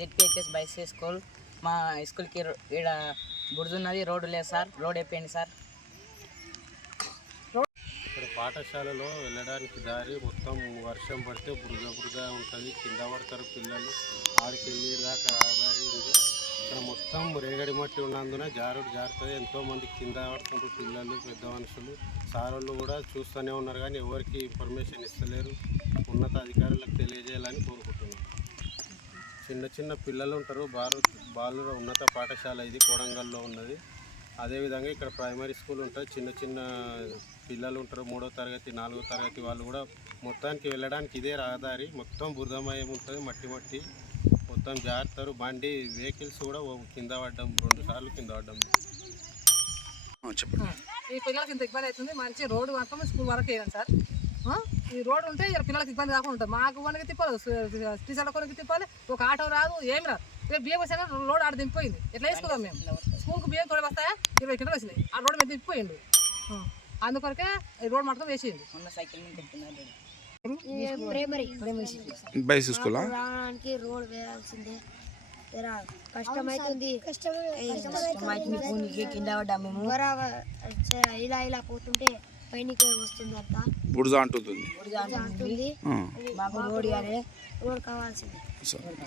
ZPHS boys school. మా స్కూల్కి ఇక్కడ బురదున్నది, రోడ్డు లేదు సార్. రోడ్ అయిపోయింది సార్. ఇక్కడ పాఠశాలలో వెళ్ళడానికి దారి మొత్తం వర్షం పడితే బురద ఉంటుంది. కింద పడతారు పిల్లలు. ఆడికి వెళ్ళి దాకా రహదారి ఉంది. ఇక్కడ మొత్తం రేగడి మట్టి ఉన్నందున జారుతుంది. ఎంతోమంది కింద పడుతుంటారు పిల్లలు, పెద్ద మనుషులు. సారోళ్ళు కూడా చూస్తూనే ఉన్నారు కానీ ఎవరికి ఇన్ఫర్మేషన్ ఇస్తలేరు. ఉన్నత అధికారులకు తెలియజేయాలని కోరుకుంటున్నాం. చిన్న పిల్లలు ఉంటారు. బాలుర ఉన్నత పాఠశాల ఇది కోడంగల్లో ఉన్నది. అదేవిధంగా ఇక్కడ ప్రైమరీ స్కూల్ ఉంటుంది. చిన్న పిల్లలు ఉంటారు. 3వ తరగతి 4వ తరగతి వాళ్ళు కూడా మొత్తానికి వెళ్ళడానికి ఇదే రహదారి. మొత్తం బురదమయం ఉంటుంది. మట్టి మొత్తం జారుతారు. బండి వెహికల్స్ కూడా కింద పడ్డం, 2 సార్లు కింద పడ్డం. చెప్పండి. ఈ పిల్లలకి ఇంత ఇబ్బంది అవుతుంది. మంచి రోడ్డు మాత్రం స్కూల్ వరకు వేయండి సార్. ఈ రోడ్డు ఉంటే ఇక్కడ పిల్లలకి ఇబ్బంది కాకుండా ఉంటుంది. మాకు వాళ్ళకి తిప్పాలి, టీచర్ల కొరకు తిప్పాలి. ఒక ఆటో రాదు, ఏమి రాదు. రేపు బియ్యం వచ్చినా రోడ్ ఆడ దింపిపోయింది. ఎట్లా వేసుకుందాం మేము? స్కూల్కి బియ్యం తోడు వస్తాయా? 20 కింటలు వచ్చినాయి. ఆ రోడ్డు మీద దింపిపోయిండు. అందుకొరకే ఈ రోడ్ మాత్రం వేసేయండి. సైకిల్ మీద తిప్పుతున్నారు. బైస్ స్కూలా రావడానికి రోడ్ వేయాల్సిందే. కష్టమైతుంది. కింద పడ్డాము మేము. ఇలా పోతుంటే పైనకి వస్తుంది. అంతా బురద అంటుంది. అంటుంది. మాకు రోడ్ రోడ్ కావాల్సిందే.